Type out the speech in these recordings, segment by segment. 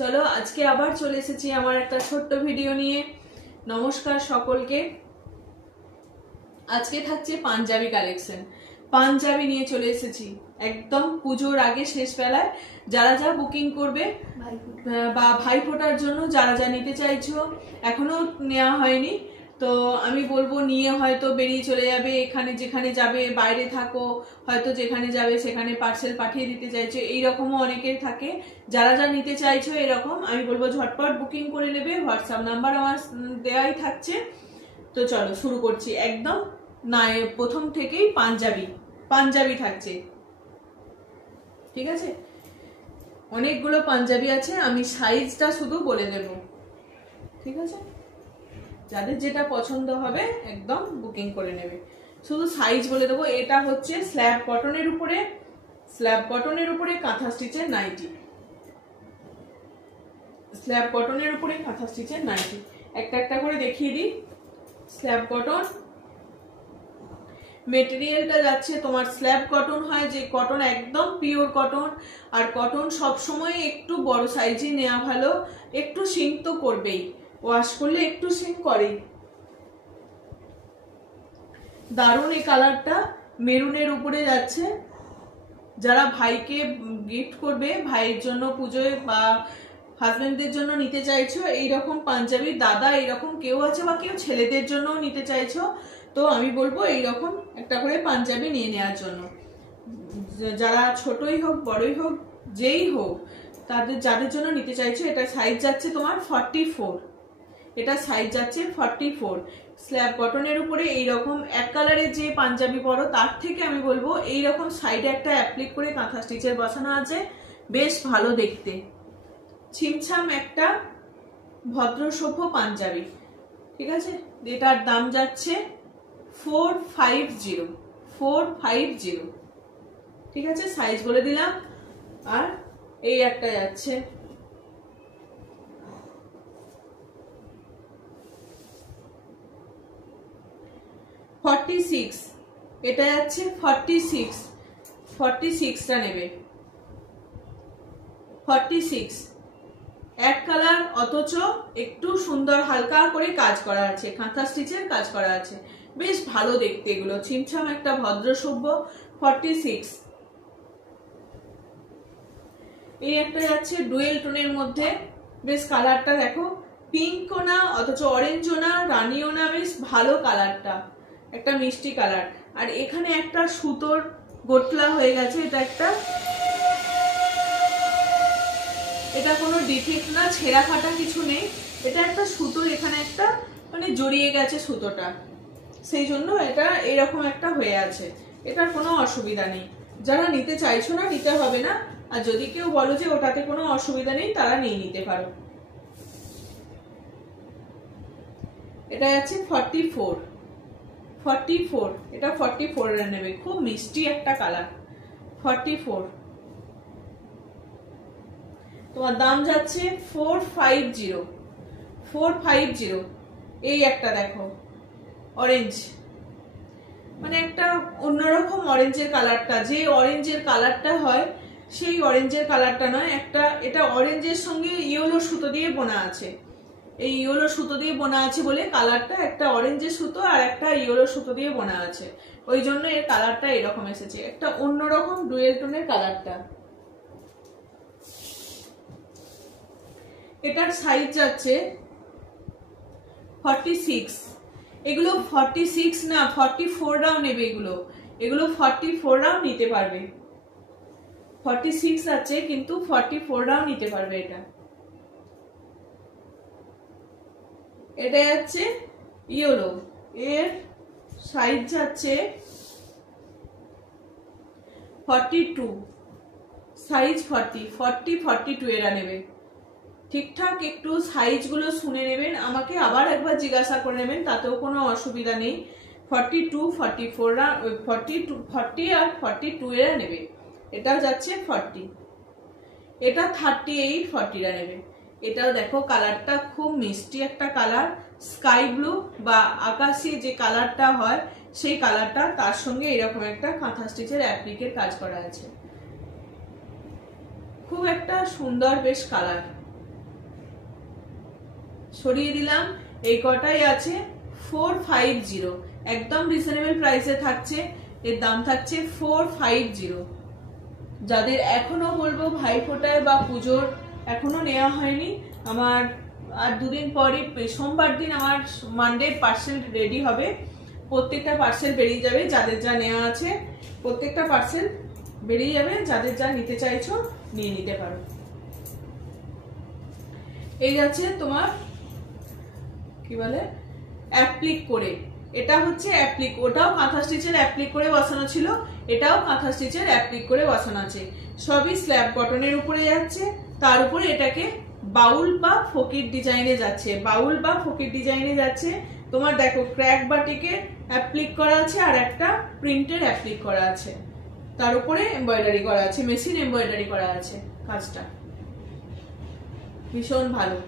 চলো আজকে আবার চলে এসেছি আমার একটা ছোট্ট ভিডিও নিয়ে। নমস্কার সকলকে। আজকে থাকছে পাঞ্জাবি কালেকশন। পাঞ্জাবি নিয়ে চলে এসেছি একদম পুজোর আগে শেষ বেলায়। যারা যা বুকিং করবে বা ভাইফোঁটার জন্য যারা যা নিতে চাইছো, এখনো নেওয়া হয়নি তো আমি বলবো নিয়ে হয়তো বেরিয়ে চলে যাবে, এখানে যেখানে যাবে, বাইরে থাকো হয়তো যেখানে যাবে সেখানে পার্সেল পাঠিয়ে দিতে চাইছো, এইরকমও অনেকের থাকে। যারা যা নিতে চাইছো এরকম আমি বলবো ঝটপট বুকিং করে নেবে। হোয়াটসঅ্যাপ নাম্বার আমার দেওয়াই থাকছে। তো চলো শুরু করছি। একদম না, প্রথম থেকেই পাঞ্জাবি থাকছে, ঠিক আছে? অনেকগুলো পাঞ্জাবি আছে, আমি সাইজটা শুধু বলে দেব, ঠিক আছে? যাদের যেটা পছন্দ হবে একদম বুকিং করে নেবে, শুধু সাইজ বলে দেবো। এটা হচ্ছে স্ল্যাব কটনের উপরে কাঁথা স্টিচের নাইটি। স্ল্যাব কটনের উপরে কাঁথা স্টিচের নাইটি একটা একটা করে দেখিয়ে দিই। স্ল্যাব কটন মেটেরিয়ালটা যাচ্ছে তোমার স্ল্যাব কটন হয়, যে কটন একদম পিওর কটন। আর কটন সবসময় একটু বড় সাইজে নেওয়া ভালো, একটু সিঙ্ক তো করবেই, ওয়াশ করলে একটু সিঙ্ক করেই। দারুণ এই কালারটা, মেরুনের উপরে যাচ্ছে। যারা ভাইকে গিফট করবে, ভাইয়ের জন্য পুজোয় বা হাজবেন্ডদের জন্য নিতে চাইছো এইরকম পাঞ্জাবি, দাদা এইরকম কেউ আছে বা কেউ ছেলেদের জন্য নিতে চাইছো, তো আমি বলবো এইরকম একটা করে পাঞ্জাবি নিয়ে নেওয়ার জন্য। যারা ছোটই হোক বড়ই হোক যেই হোক, যাদের জন্য নিতে চাইছো। এটা সাইজ যাচ্ছে তোমার 44, এটা সাইজ যাচ্ছে 44। স্ল্যাব কটনের উপরে এইরকম এক কালারের যে পাঞ্জাবি পরো তার থেকে আমি বলবো এইরকম সাইডে একটা অ্যাপ্লিক করে কাঁথা স্টিচের বসানো আছে, বেশ ভালো দেখতে। ছিমছাম একটা ভদ্রসভ্য পাঞ্জাবি, ঠিক আছে? এটার দাম যাচ্ছে 450, ঠিক আছে? সাইজ বলে দিলাম। আর এই একটা যাচ্ছে 46, এটা যাচ্ছে 46টা নেবে। 46 এক কালার, অথচ একটু সুন্দর হালকা করে কাজ করা আছে, কাঁথা স্টিচের কাজ করা আছে, বেশ ভালো দেখতে। এগুলো ছিমছাম একটা ভদ্রসভ্য 46। এই একটা যাচ্ছে ডুয়েল টোনের মধ্যে, বেশ কালারটা দেখো, পিঙ্কও না অথচ অরেঞ্জও না রানিও না, বেশ ভালো কালারটা, একটা মিষ্টি কালার। আর এখানে একটা সুতোর গোটলা হয়ে গেছে, এটা কোনো ডিফেক্ট না, ছেঁড়া ফাটা কিছু নেই। এটা একটা সুতোর এখানে একটা মানে জড়িয়ে গেছে সুতোটা, সেই জন্য এটা এইরকম একটা হয়ে আছে। এটার কোনো অসুবিধা নেই, যারা নিতে চাইছো না নিতে হবে না। আর যদি কেউ বলো যে ওটাতে কোনো অসুবিধা নেই, তারা নিয়ে নিতে পারো। এটা আছে 44, এটা 44 এর নেবে, খুব মিষ্টি একটা কালার। 44 তোমার দাম যাচ্ছে 450। এই একটা দেখো অরেঞ্জ, মানে একটা অন্যরকম অরেঞ্জের কালারটা, যে অরেঞ্জের কালারটা হয় সেই অরেঞ্জের কালারটা নয়, একটা এটা অরেঞ্জের সঙ্গে ইয়েলো সুতো দিয়ে বোনা আছে। এই ইয়েলো সুতো দিয়ে বোনা আছে বলে কালারটা একটা অরেঞ্জের সুতো আর একটা ইয়েলো সুতো দিয়ে বোনা আছে, ওই জন্য এর কালারটা এরকম এসেছে, একটা অন্যরকম ডুয়েল টোনের কালারটা। এটার সাইজ যাচ্ছে 46। এগুলো 46 না 44রাও নেবে, এগুলো 44রাও নিতে পারবে। 46 আছে কিন্তু 44রাও নিতে পারবে। এটা যাচ্ছে ইয়েলো, এর সাইজ যাচ্ছে 42, সাইজ 42 এরা নেবে। ঠিকঠাক একটু সাইজগুলো শুনে নেবেন, আমাকে আবার একবার জিজ্ঞাসা করে নেবেন, তাতেও কোনো অসুবিধা নেই। 42, 40 আর 42 এরা নেবে। এটাও যাচ্ছে 40, এটা 38, 40রা নেবে। এটাও দেখো কালারটা খুব মিষ্টি একটা কালার, স্কাই ব্লু বা আকাশি যে কালারটা হয় সেই কালারটা, তার সঙ্গে এরকম একটা কাঁথা স্টিচের অ্যাপ্লিকের কাজ করা আছে, খুব একটা সুন্দর বেশ কালার। সরিয়ে দিলাম। এই কটাই আছে 450, একদম রিজনেবল প্রাইসে থাকছে। এর দাম থাকছে 450। যাদের এখনো বলবো ভাইফোঁটায় বা পুজোর এখনো নেওয়া হয়নি, আমার আর দুদিন পরই সোমবার দিন আমার মানডে পার্সেল রেডি হবে। প্রত্যেকটা পার্সেল বেরিয়ে যাবে, যাদের যা নেওয়া আছে প্রত্যেকটা পার্সেল বেরিয়ে যাবে। যাদের যা নিতে চাইছো নিয়ে নিতে পারো। এই যাচ্ছে তোমার কি বলে অ্যাপ্লিক করে, এটা হচ্ছে অ্যাপ্লিক, ওটাও কাঁথা স্টিচের অ্যাপ্লিক করে বসানো ছিল, এটাও কাঁথা স্টিচের অ্যাপ্লিক করে বসানো আছে। সবই স্ল্যাব কটনের উপরে যাচ্ছে, তার উপরে এটাকে বাউল বা ফকির ডিজাইনে যাচ্ছে, বাউল বা ফকির ডিজাইনে যাচ্ছে। তোমার দেখো ক্র্যাক বাটিকে অ্যাপ্লিক করা আছে আর একটা প্রিন্টের অ্যাপ্লিক করা আছে, তার উপরে এমব্রয়ডারি করা আছে, মেশিন এমব্রয়ডারি করা আছে। কাজটা ভীষণ ভালো।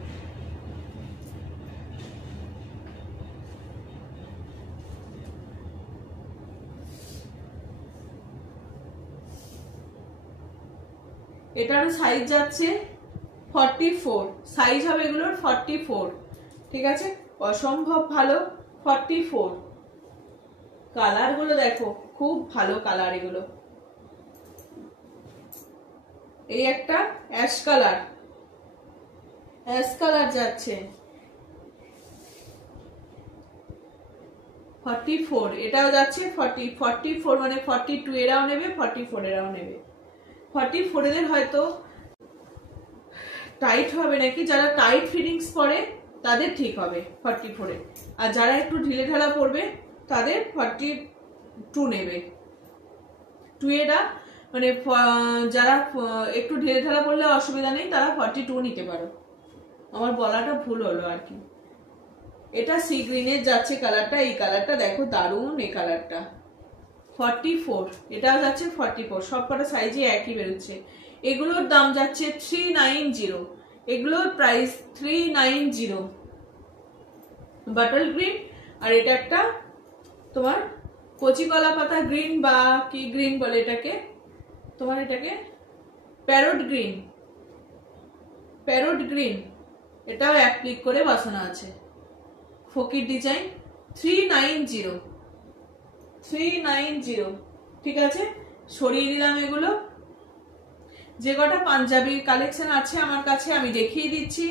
এটারও সাইজ যাচ্ছে 44, সাইজ হবে এগুলোর 44, ঠিক আছে, অসম্ভব ভালো 44। কালার গুলো দেখো খুব ভালো কালার এগুলো। এই একটা অ্যাশ কালার, অ্যাশ কালার যাচ্ছে 44, এটাও যাচ্ছে 44 মানে 42 এরাও নেবে, 44 এরাও নেবে। 44 এদের হয়তো টাইট হবে নাকি, যারা টাইট ফিটিংস পরে তাদের ঠিক হবে 44 এ, আর যারা একটু ঢিলে ঢালা পরবে তাদের 42 নেবে। 2 এরা মানে যারা একটু ঢিলে ঢালা পরলে অসুবিধা নেই, তারা 42 নিতে পারো। আমার বলাটা ভুল হলো আর কি। এটা সি গ্রিনের যাচ্ছে কালারটা, এই কালারটা দেখো দারুণ, এই কালারটা 44, এটাও যাচ্ছে 44, সবকটা সাইজে একই বেরোচ্ছে। এগুলোর দাম যাচ্ছে 390, এগুলোর প্রাইস 390। বাটল গ্রিন, আর এটা একটা তোমার কচি কলা পাতা গ্রিন বা কি গ্রিন বলে এটাকে, তোমার এটাকে প্যারট গ্রিন, প্যারট গ্রিন, এটাও অ্যাপ্লিক করে বসানো আছে, ফকির ডিজাইন 390, ঠিক আছে। সরিয়ে দিলাম এগুলো। যে কটা পাঞ্জাবির কালেকশন আছে আমার কাছে আমি দেখিয়ে দিচ্ছি,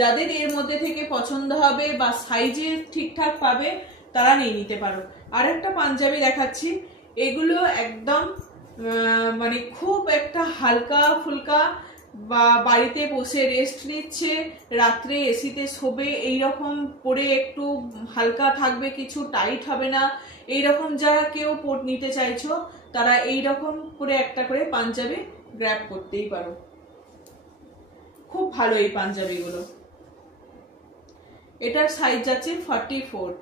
যাদের এর মধ্যে থেকে পছন্দ হবে বা সাইজে ঠিকঠাক পাবে তারা নিয়ে নিতে পারো। আর একটা পাঞ্জাবি দেখাচ্ছি, এগুলো একদম মানে খুব একটা হালকা ফুলকা, বা বাড়িতে বসে রেস্ট নিচ্ছে, রাত্রে এসিতে শোবে, এইরকম পরে একটু হালকা থাকবে, কিছু টাইট হবে না, এইরকম যারা কেউ নিতে চাইছো তারা এইরকম করে একটা করে পাঞ্জাবি গ্র্যাব করতেই পারো। খুব ভালো এই পাঞ্জাবিগুলো। এটার সাইজ যাচ্ছে 44।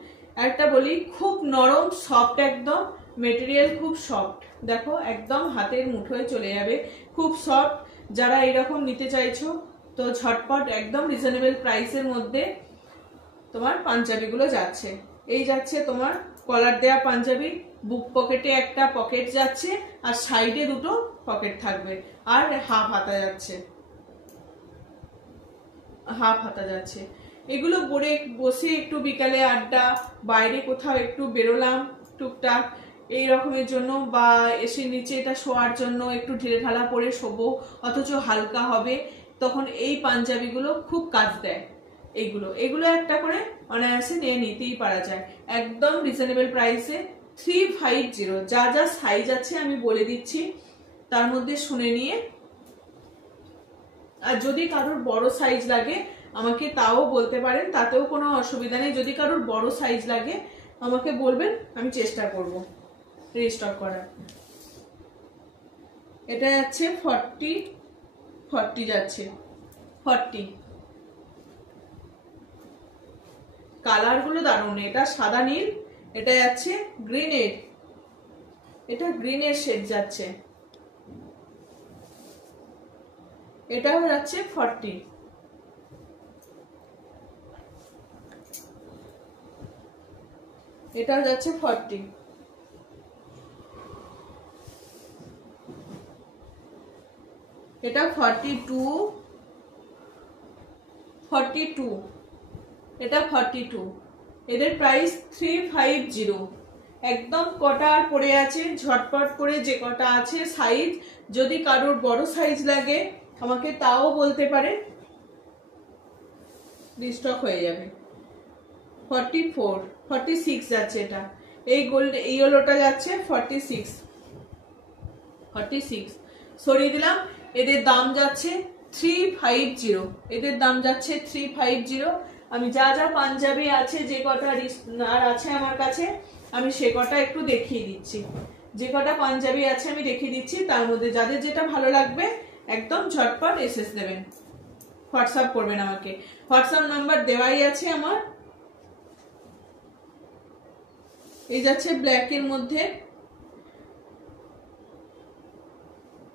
একটা বলি খুব নরম সফট, একদম মেটেরিয়াল খুব সফট, দেখো একদম হাতের মুঠোয় চলে যাবে, খুব সফট। যারা এরকম নিতে চাইছো তো ঝটপট একদম রিজনেবল প্রাইসের মধ্যে তোমার পাঞ্জাবিগুলো যাচ্ছে। এই যাচ্ছে তোমার কলার দেয়া পাঞ্জাবি, বুক পকেটে একটা পকেট যাচ্ছে আর সাইডে দুটো পকেট থাকবে, আর হাফ হাতা যাচ্ছে, হাফ হাতা যাচ্ছে। এগুলো পরে বসে একটু বিকালে আড্ডা, বাইরে কোথাও একটু বেরোলাম টুকটাক এই রকমের জন্য, বা এসে নিচে এটা শোয়ার জন্য একটু ঢিলে ঢালা পরে শোবো, অথচ হালকা হবে, তখন এই পাঞ্জাবিগুলো খুব কাজ দেয়। এগুলো একটা করে অনায়াসে নিয়ে নিতেই পারা যায়, একদম রিজনেবল প্রাইসে 350। যা যা সাইজ আছে আমি বলে দিচ্ছি, তার মধ্যে শুনে নিয়ে, আর যদি কারোর বড় সাইজ লাগে আমাকে তাও বলতে পারেন, তাতেও কোনো অসুবিধা নেই। যদি কারোর বড় সাইজ লাগে আমাকে বলবেন, আমি চেষ্টা করব রিস্টক করার। এটা যাচ্ছে 40 যাচ্ছে 40। কালার গুলো দারুণ, এটা সাদা নীল, এটা যাচ্ছে গ্রিনের, এটা গ্রিনের শেড যাচ্ছে, এটাও যাচ্ছে 40। এটাও যাচ্ছে 40। এটা 42। এটা 42, এদের প্রাইস 350। একদম কটা আর পড়ে আছে, ঝটপট করে যে কটা আছে সাইজ, যদি কারোর বড় সাইজ লাগে আমাকে তাও বলতে পারে, রিস্টক হয়ে যাবে। 44, 46 যাচ্ছে এটা, এই গোল্ড ইয়েলোটা যাচ্ছে 46, 46 সরিয়ে দিলাম। এদের দাম যাচ্ছে 350, এদের দাম যাচ্ছে 350। আমি যা যা পাঞ্জাবি আছে, যে কটা আর আছে আমার কাছে, আমি সে কটা একটু দেখিয়ে দিচ্ছি। যে কটা পাঞ্জাবি আছে আমি দেখিয়ে দিচ্ছি, তার মধ্যে যাদের যেটা ভালো লাগবে একদম ঝটপট এসএস দেবেন, হোয়াটসঅ্যাপ করবেন আমাকে। হোয়াটসঅ্যাপ নাম্বার দেওয়াই আছে আমার। এই যাচ্ছে ব্ল্যাকের মধ্যে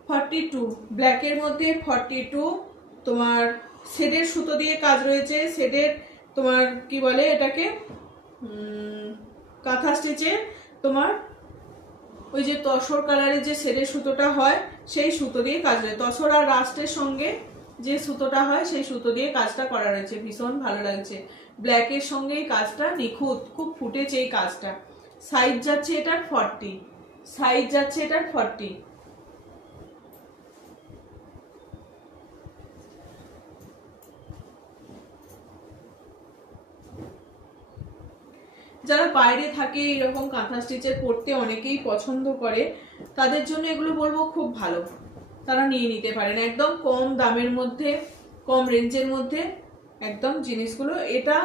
42, ব্ল্যাকের মধ্যে 42, তোমার শেডের সুতো দিয়ে কাজ রয়েছে, শেডের তোমার কি বলে এটাকে, কাঁথা স্টিচে তোমার ওই যে তসর কালারের যে শেডের সুতোটা হয় সেই সুতো দিয়ে কাজ রয়েছে, তসর আর রাস্টের সঙ্গে যে সুতোটা হয় সেই সুতো দিয়ে কাজটা করা রয়েছে, ভীষণ ভালো লাগছে। ব্ল্যাকের সঙ্গে এই কাজটা নিখুঁত, খুব ফুটেছে এই কাজটা। সাইজ যাচ্ছে এটার 40, সাইজ যাচ্ছে এটার 40। যারা বাইরে থাকে এরকম কাঁথা স্টিচের পড়তে অনেকেই পছন্দ করে, তাদের জন্য এগুলো বলবো খুব ভালো, তারা নিয়ে নিতে পারেন একদম কম দামের মধ্যে, কম রেঞ্জের মধ্যে একদম জিনিসগুলো। এটা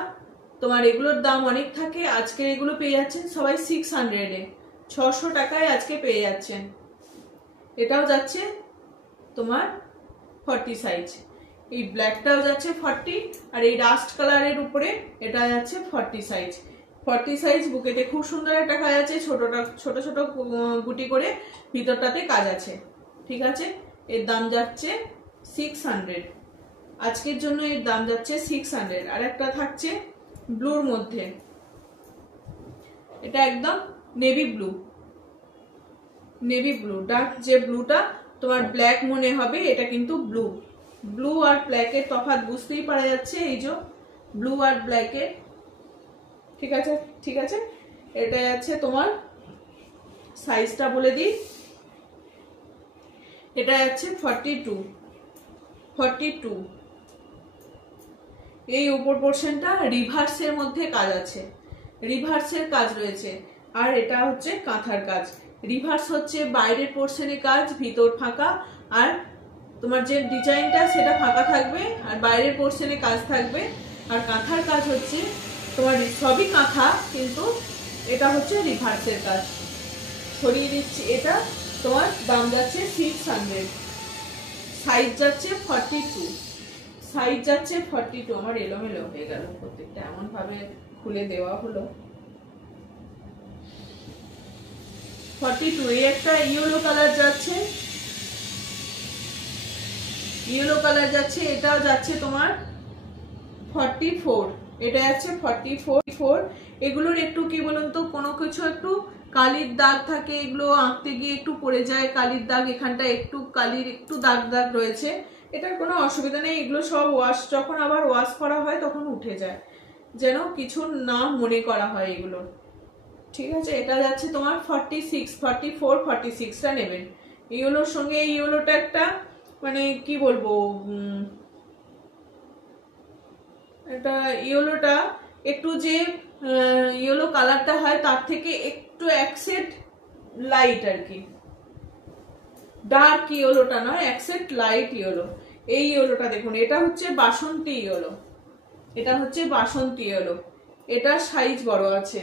তোমার এগুলোর দাম অনেক থাকে, আজকে এগুলো পেয়ে যাচ্ছেন সবাই 600-এ, 600 টাকায় আজকে পেয়ে যাচ্ছেন। এটাও যাচ্ছে তোমার 40 সাইজ, এই ব্ল্যাকটাও যাচ্ছে 40, আর এই রাস্ট কালারের উপরে এটা যাচ্ছে 40 সাইজ। 40 সাইজ বুকেতে খুব সুন্দর একটা কাজ আছে, ছোট ছোট গুটি করে ভিতরটাতে কাজ আছে, ঠিক আছে। এর দাম যাচ্ছে 600, আজকের জন্য এর দাম যাচ্ছে 600। আর একটা থাকছে ব্লুর মধ্যে, এটা একদম navy blue, navy blue, dark যে ব্লুটা তোমার ব্ল্যাক মনে হবে, এটা কিন্তু ব্লু। ব্লু আর ব্ল্যাকের তফাৎ বুঝতেই পারা যাচ্ছে, এই যে ব্লু আর ব্ল্যাকের, ঠিক আছে ঠিক আছে। এটা আছে তোমার সাইজটা বলে দিই, এটা আছে 42, 42। এই উপর পোর্শনটা রিভার্সের মধ্যে কাজ আছে, রিভার্সের কাজ রয়েছে, আর এটা হচ্ছে কাঁথার কাজ। রিভার্স হচ্ছে বাইরের পোর্শনে কাজ, ভিতর ফাঁকা, আর তোমার যে ডিজাইনটা সেটা ফাঁকা থাকবে আর বাইরের পোর্শনে কাজ থাকবে। আর কাঁথার কাজ হচ্ছে তোমার সবই কাঁথা, কিন্তু এটা হচ্ছে রিভার্সের কাজ। সরিয়ে দিচ্ছি, এটা তোমার দাম যাচ্ছে 600, সাইজ যাচ্ছে 42, সাইজ যাচ্ছে 42। আমার এলোমেলো হয়ে গেল প্রত্যেকটা, এমন ভাবে খুলে দেওয়া হলো। 42, এই একটা ইয়েলো কালার যাচ্ছে, ইয়েলো কালার যাচ্ছে, এটাও যাচ্ছে তোমার 44, এটা যাচ্ছে 44। এগুলোর একটু কি বলুন তো, কোনো কিছু একটু কালির দাগ থাকে, এগুলো আঁকতে গিয়ে একটু পড়ে যায় কালির দাগ, এখানটা একটু কালির একটু দাগ দাগ রয়েছে, এটার কোনো অসুবিধা নেই। এগুলো সব ওয়াশ, যখন আবার ওয়াশ করা হয় তখন উঠে যায়, যেন কিছু না মনে করা হয় এগুলো, ঠিক আছে। এটা যাচ্ছে তোমার 46, 44, 46টা নেবেন। ইয়েলোর সঙ্গে এই ইয়েলোটা একটা মানে কি বলবো, এটা ইয়েলোটা একটু যে ইয়েলো কালারটা হয় তার থেকে একটু অ্যাকসেন্ট লাইট আর কি, ডার্ক ইয়েলোটা নয়, অ্যাকসেন্ট লাইট ইয়েলো। এই ইয়েলোটা দেখুন, এটা হচ্ছে বাসন্তী ইয়েলো, এটা হচ্ছে বাসন্তী ইয়েলো, এটা সাইজ বড় আছে।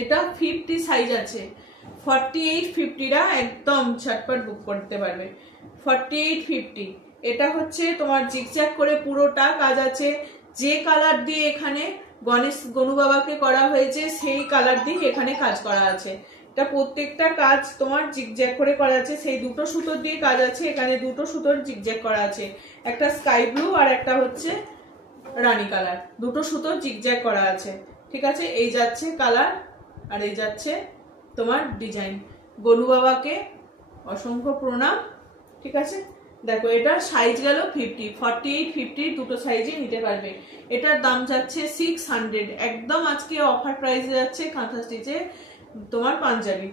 এটা 50 সাইজ আছে, 48, 50রা একদম ঝটপট বুক করতে পারবে। 48, 50 এটা হচ্ছে তোমার জিগজ্যাগ করে পুরোটা কাজ আছে, যে কালার দিয়ে এখানে গণু বাবাকে করা হয়েছে সেই কালার দিয়ে এখানে কাজ করা আছে। এটা প্রত্যেকটা কাজ তোমার জিগজ্যাগ করে করা আছে, সেই দুটো সুতোর দিয়ে কাজ আছে, এখানে দুটো সুতোর জিগজ্যাগ করা আছে, একটা স্কাই ব্লু আর একটা হচ্ছে রানী কালার, দুটো সুতোর জিগজ্যাগ করা আছে, ঠিক আছে। এই যাচ্ছে কালার আর এই যাচ্ছে তোমার ডিজাইন। গনু বাবাকে অসংখ্য প্রণাম, ঠিক আছে। দেখো এটার সাইজ গেল 50, 48, 50 দুটো সাইজে নিতে পারবে। এটার দাম যাচ্ছে 600, একদম আজকে অফার প্রাইসে যাচ্ছে কাঁথা স্টিচে তোমার পাঞ্জাবি।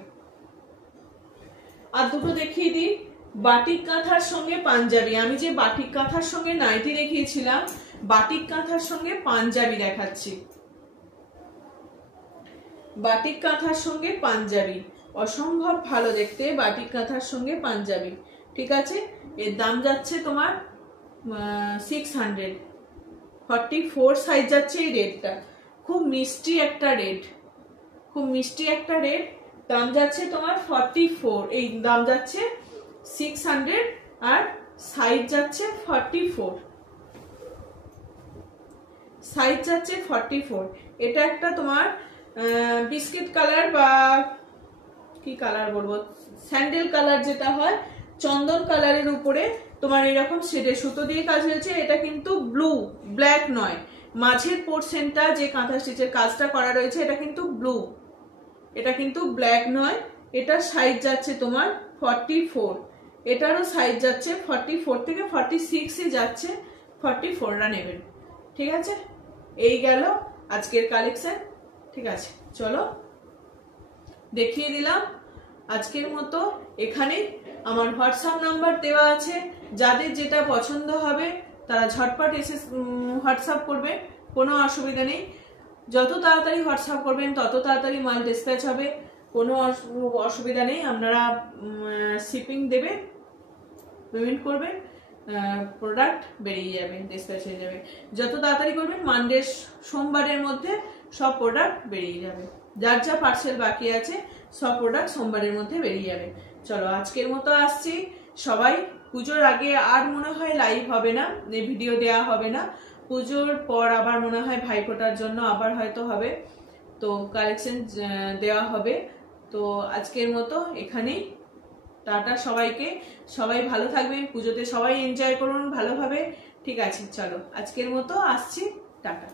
আর দুটো দেখিয়ে দিই বাটিক কাঁথার সঙ্গে পাঞ্জাবি। আমি যে বাটিক কাঁথার সঙ্গে নাইটি দেখিয়েছিলাম, বাটিক কাঁথার সঙ্গে পাঞ্জাবি দেখাচ্ছি। বাটিক কাঁথার সঙ্গে পাঞ্জাবি অসম্ভব ভালো দেখতে, বাটিক কাঁথার সঙ্গে পাঞ্জাবি। ঠিক আছে, এর দাম যাচ্ছে তোমার 600, 44 সাইজ যাচ্ছে এই রেডটা। খুব মিষ্টি একটা রেড, খুব মিষ্টি একটা রেড। দাম যাচ্ছে তোমার 44, এই দাম যাচ্ছে 600 আর সাইজ যাচ্ছে 44, সাইজ যাচ্ছে 44। এটা একটা তোমার বিস্কিট কালার বা কি কালার বলবো, স্যান্ডেল কালার যেটা হয়, চন্দন কালারের উপরে তোমার এরকম শেডে সুতো দিয়ে কাজ হয়েছে। এটা কিন্তু ব্লু, ব্ল্যাক নয়। মাঝের পোর্শনটা যে কাঁথা স্টিচের কাজটা করা রয়েছে এটা কিন্তু ব্লু, এটা কিন্তু ব্ল্যাক নয়। এটার সাইজ যাচ্ছে তোমার 44, এটারও সাইজ যাচ্ছে 44 থেকে 46 যাচ্ছে, 44টা নেবেন। ঠিক আছে, এই গেল আজকের কালেকশন। ঠিক আছে, চলো দেখিয়ে দিলাম আজকের মতো। এখানে আমার হোয়াটসঅ্যাপ নাম্বার দেওয়া আছে, যাদের যেটা পছন্দ হবে তারা ঝটপট এসে হোয়াটসঅ্যাপ করবে, কোনো অসুবিধা নেই। যত তাড়াতাড়ি হোয়াটসঅ্যাপ করবেন তত তাড়াতাড়ি মাল ডিসপ্যাচ হবে, কোনো অসুবিধা নেই। আপনারা শিপিং দেবে, পেমেন্ট করবেন, প্রোডাক্ট বেরিয়ে যাবে, ডিসপ্যাচ হয়ে যাবে। যত তাড়াতাড়ি করবেন, মানডে সোমবারের মধ্যে সব প্রোডাক্ট বেরিয়ে যাবে। যার যা পার্সেল বাকি আছে সব প্রোডাক্ট সোমবারের মধ্যে বেরিয়ে যাবে। চলো আজকের মতো আসছি। সবাই পুজোর আগে আর মনে হয় লাইভ হবে না, ভিডিও দেওয়া হবে না। পুজোর পর আবার মনে হয় ভাইফোঁটার জন্য আবার হয়তো হবে, তো কালেকশন দেওয়া হবে। তো আজকের মতো এখানেই, টাটা সবাইকে। সবাই ভালো থাকবেন, পুজোতে সবাই এনজয় করুন ভালোভাবে। ঠিক আছে, চলো আজকের মতো আসছি, টাটা।